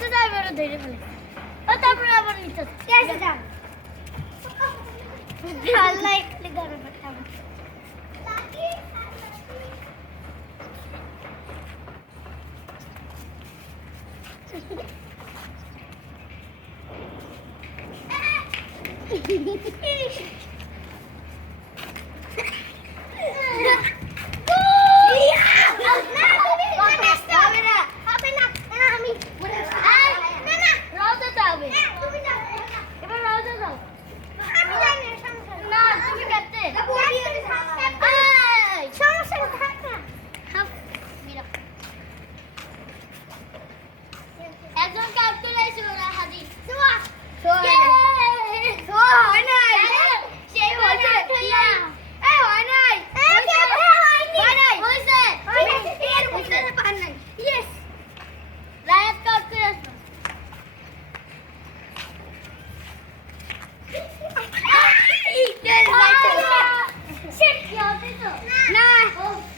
তো যাবে ওরা ধরে ফেলে ও তারপরে আবার নিতে কেসে যান আল্লাহ একটু গরম করতাম Shit, y'all, this is. Nah.